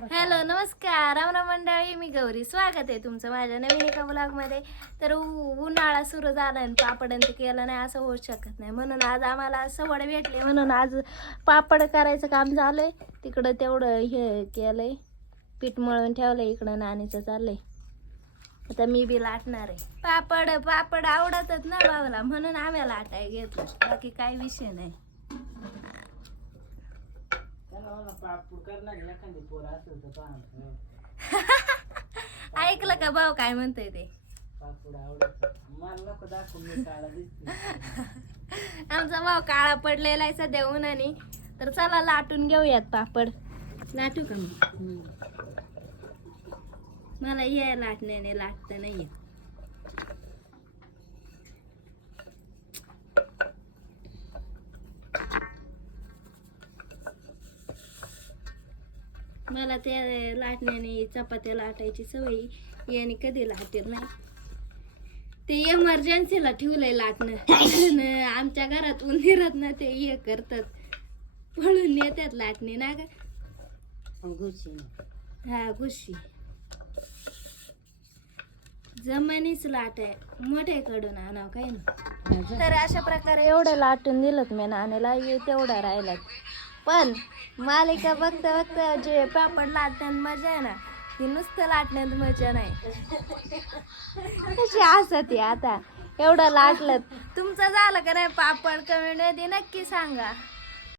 Hello नमस्कार राम राम मंडळी, मी गौरी. स्वागत आहे तुमचं माझ्या नवीन एका ब्लॉगमध्ये. तर उन्हाळा सुरू झाला आणि पापड ते केलं नाही असं होऊ शकत नाही, म्हणून आज आम्हाला सवड भेटली म्हणून आज पापड करायचं काम झालंय. तिकडं तेवढं हे केलंय, पीठ मळून ठेवलंय, इकडं नाणीचं चाललंय. आता मी बी लाटणार आहे. पापड पापड आवडतच ना भावाला, म्हणून आम्ही लाटाय घेतलं, बाकी काही विषय नाही. ऐकलं का भाऊ काय म्हणतोय ते? आमचा भाऊ काळा पडलेला आहे सध्या उन्हाने. तर चला लाटून घेऊयात पापड. लाटू का मी? मला हे लाटण्याने लाटत नाहीये. मला त्या लाटण्याने चपात्या लाटायची सवय, याने कधी लाटेल नाही. ते इमर्जन्सीला ठेवलंय लाटणं. आमच्या घरात उंदीरत ना ते हे करतात, पळून येतात लाटणे ना ग. हा घुशी जमानीच लाट आहे, मोठ्याकडून आणावं काय ना. तर अशा प्रकारे एवढं लाटून दिलं मी नाण्याला, तेवढा राहिला. पण मालिका बघता बघता जे पापड लाटण्यात मजा आहे ना, ती नुसतं लाटण्यात मजा नाही. कशी असत आता एवढं लाटलं. तुमचं झालं का नाही पापड? कमेंटमध्ये नक्की सांगा.